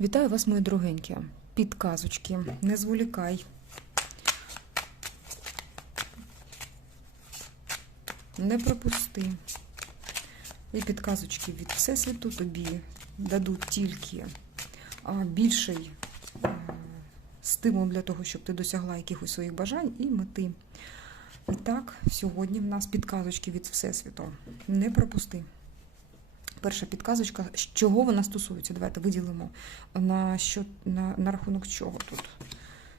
Вітаю вас, мої дорогенькі. Підказочки. Не зволікай. Не пропусти. І підказочки від Всесвіту тобі дадуть тільки більший стимул для того, щоб ти досягла якихось своїх бажань і мети. І так, сьогодні в нас підказочки від Всесвіту. Не пропусти. Перша підказочка, з чого вона стосується? Давайте виділимо на, що, на, на рахунок чого тут.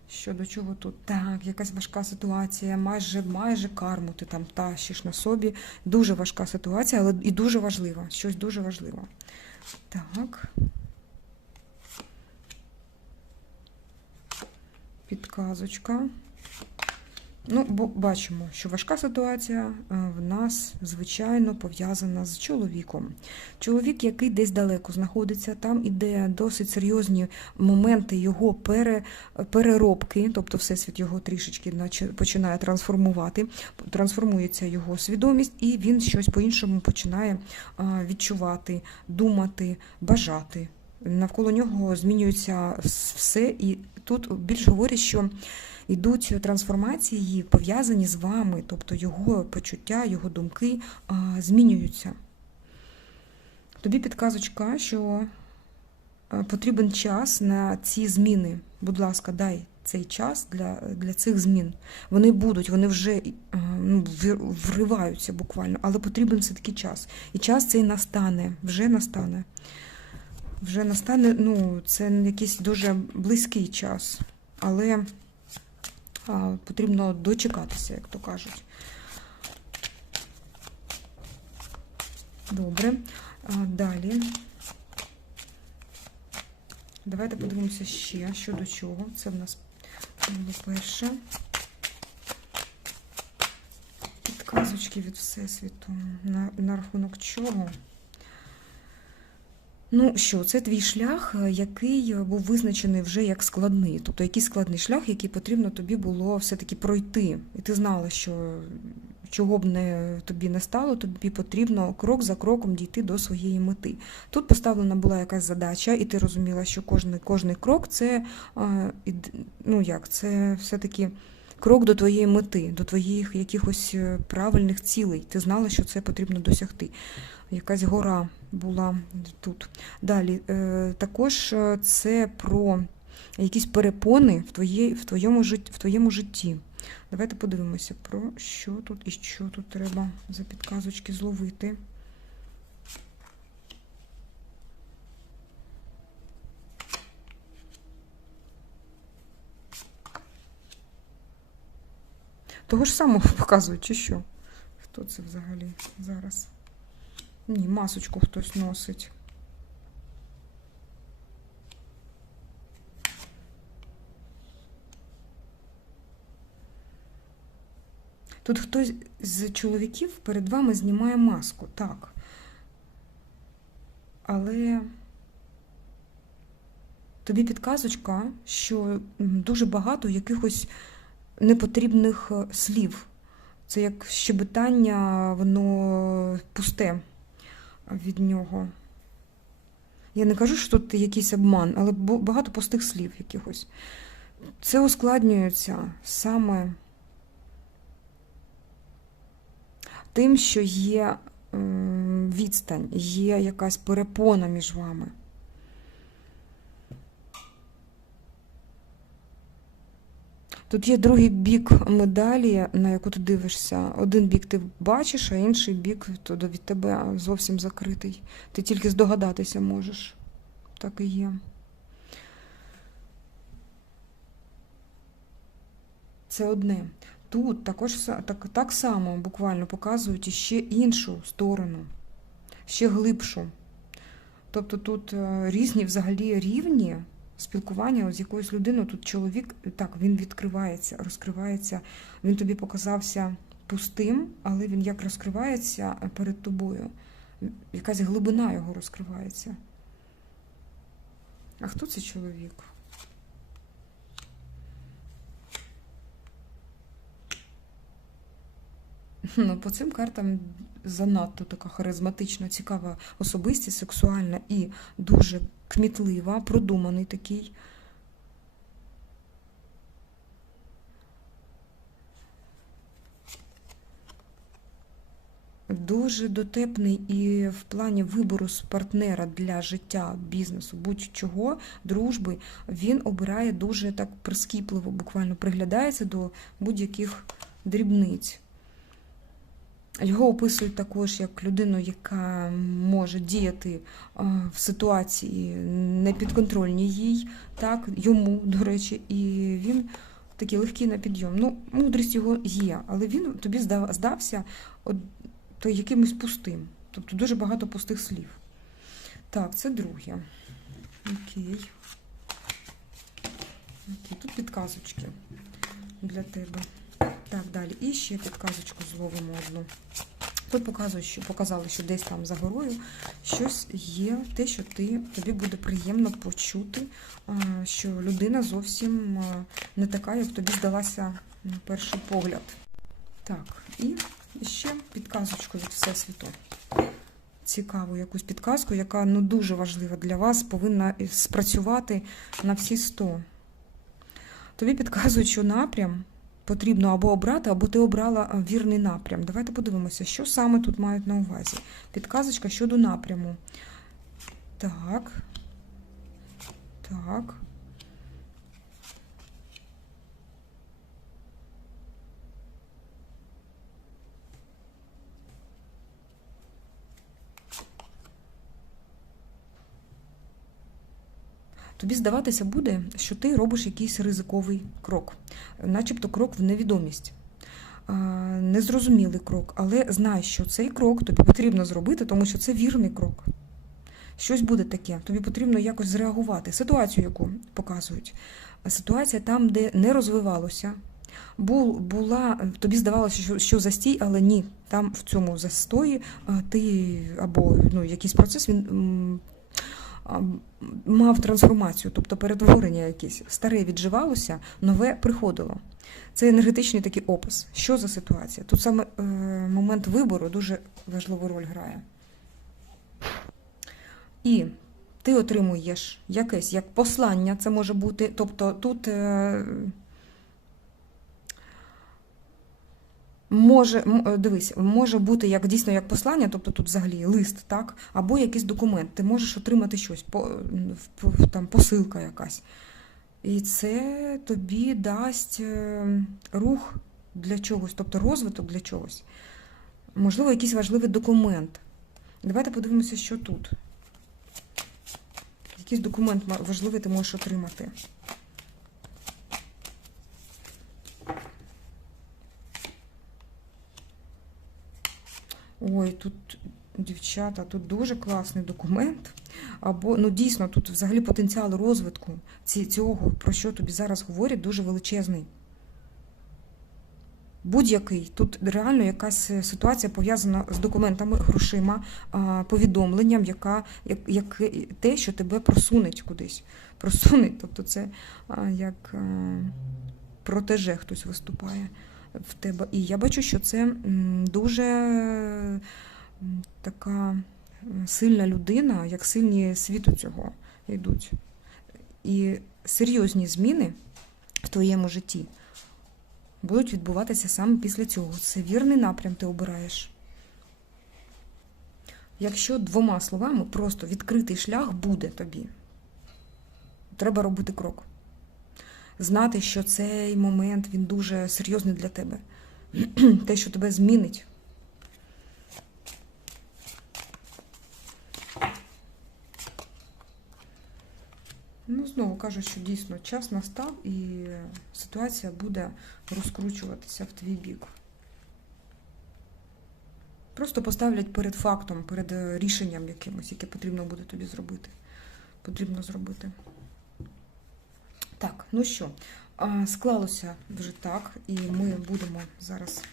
Щодо чого тут? Так, якась важка ситуація, майже майже карму ти там тащиш на собі. Дуже важка ситуація, але і дуже важлива. Щось дуже важливе. Так. Підказочка. Ну, бачимо, що важка ситуація е, в нас, звичайно, пов'язана з чоловіком. Чоловік, який десь далеко знаходиться, там іде досить серйозні моменти його пере, переробки, тобто Всесвіт його трішечки починає трансформувати, трансформується його свідомість, і він щось по-іншому починає відчувати, думати, бажати. Навколо нього змінюється все, і тут більш говорять, що йдуть трансформації, пов'язані з вами, тобто його почуття, його думки змінюються. Тобі підказочка, що потрібен час на ці зміни. Будь ласка, дай цей час для, для цих змін. Вони будуть, вони вже ну, вриваються буквально, але потрібен все-таки час. І час цей настане, вже настане. Вже настане, ну, це якийсь дуже близький час, але а, потрібно дочекатися, як то кажуть. Добре. А, далі. Давайте подивимося ще, що до чого. Це в нас було перше. Підказочки від Всесвіту. На, на рахунок чого? Ну що, це твій шлях, е, який був визначений вже як складний, тобто якийсь складний шлях, який потрібно тобі було все-таки пройти. І ти знала, що чого б не тобі не стало, тобі потрібно крок за кроком дійти до своєї мети. Тут поставлена була якась задача, і ти розуміла, що кожний, кожний крок це е, ну як, це все-таки. Крок до твоєї мети, до твоїх якихось е, правильних цілей. Ти знала, що це потрібно досягти. Якась гора була тут. Далі, е, також е, це про якісь перепони в, твоє, в, твоєму, жит- в твоєму житті. Давайте подивимося, про що тут і що тут треба за підказочки зловити. Того ж самого показують, чи що? Хто це взагалі зараз? Ні, масочку хтось носить. Тут хтось з чоловіків перед вами знімає маску, так. Але тобі підказочка, що дуже багато якихось непотрібних е, слів. Це як щебетання, воно пусте від нього. Я не кажу, що тут якийсь обман, але багато пустих слів якихось. Це ускладнюється саме тим, що є відстань, є якась перепона між вами. Тут є другий бік медалі, на яку ти дивишся. Один бік ти бачиш, а інший бік то від тебе зовсім закритий. Ти тільки здогадатися можеш. Так і є. Це одне. Тут також так, так само буквально показують іще іншу сторону, ще глибшу. Тобто тут е, різні взагалі рівні спілкування з якоюсь людиною. Тут чоловік так він відкривається, розкривається. Він тобі показався пустим, але він як розкривається перед тобою. Якась глибина його розкривається. А хто це чоловік? Ну, по цим картам занадто така харизматична, цікава особистість, сексуальна і дуже кмітлива, продуманий такий. Дуже дотепний і в плані вибору з партнера для життя, бізнесу, будь-чого, дружби, він обирає дуже так прискіпливо, буквально приглядається до будь-яких дрібниць. Його описують також як людину, яка може діяти в ситуації непідконтрольній їй, так, йому, до речі, і він такий легкий на підйом. Ну, мудрість його є, але він тобі здався от, то якимось пустим. Тобто дуже багато пустих слів. Так, це друге. Окей. Окей, тут підказочки для тебе. Так, далі. І ще підказочку зловимо одну. Тут що, показали, що десь там за горою щось є, те, що ти, тобі буде приємно почути, що людина зовсім не така, як тобі здалася на перший погляд. Так, і ще підказочку від Всесвіту. Цікаву якусь підказку, яка ну, дуже важлива для вас, повинна спрацювати на всі 100. Тобі підказують, що напрям потрібно або обрати, або ти обрала вірний напрям. Давайте подивимося, що саме тут мають на увазі. Підказочка щодо напряму. Так. Так. Тобі здаватися буде, що ти робиш якийсь ризиковий крок, начебто крок в невідомість. Незрозумілий крок, але знай, що цей крок тобі потрібно зробити, тому що це вірний крок. Щось буде таке, тобі потрібно якось зреагувати. Ситуацію, яку показують. Ситуація там, де не розвивалося, була, тобі здавалося, що, застій, але ні. Там в цьому застої ти або ну, якийсь процес він мав трансформацію, тобто перетворення якесь. Старе відживалося, нове приходило. Це енергетичний такий опис. Що за ситуація? Тут саме е, момент вибору дуже важливу роль грає. І ти отримуєш якесь як послання, це може бути. Тобто тут може, е, дивись, може бути як дійсно як послання, тобто тут взагалі лист, так, або якийсь документ. Ти можеш отримати щось, по, там, посилка якась. І це тобі дасть е, рух для чогось, тобто розвиток для чогось. Можливо, якийсь важливий документ. Давайте подивимося, що тут. Якийсь документ важливий ти можеш отримати. Ой, тут, дівчата, тут дуже класний документ. Або ну дійсно тут взагалі потенціал розвитку цього, про що тобі зараз говорять, дуже величезний. Будь-який. Тут реально якась е, ситуація пов'язана з документами, грошима, повідомленням, яка, як, як те, що тебе просунеть кудись. Просунеть, тобто це як а, протеже хтось виступає в тебе. І я бачу, що це дуже така сильна людина, як сильні світу цього йдуть. І серйозні зміни в твоєму житті будуть відбуватися саме після цього. Це вірний напрям ти обираєш. Якщо двома словами, просто відкритий шлях буде тобі. Треба робити крок. Знати, що цей момент він дуже серйозний для тебе. Те, що тебе змінить. Ну, знову кажу, що дійсно час настав і ситуація буде розкручуватися в твій бік. Просто поставлять перед фактом, перед рішенням якимось, яке потрібно буде тобі зробити. Потрібно зробити. Так, ну що, склалося вже так, і ми будемо зараз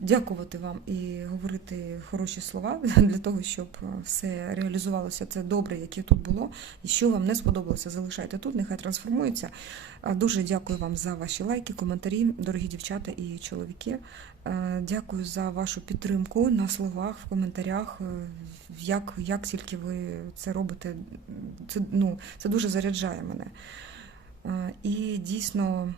дякувати вам і говорити хороші слова для того, щоб е, все реалізувалося це добре, яке тут було. І що вам не сподобалося, залишайте тут, нехай трансформується. Дуже дякую вам за ваші лайки, коментарі, дорогі дівчата і чоловіки. Е, Дякую за вашу підтримку на словах, в коментарях. е, Як, як тільки ви це робите, це, ну, це дуже заряджає мене. І дійсно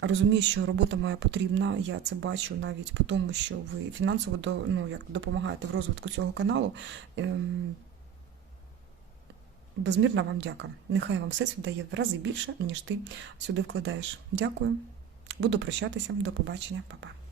розумію, що робота моя потрібна. Я це бачу навіть по тому, що ви фінансово до, ну, як допомагаєте в розвитку цього каналу. Ем, Безмірна вам дяка. Нехай вам все дає в рази більше, ніж ти сюди вкладаєш. Дякую. Буду прощатися. До побачення. Па-па.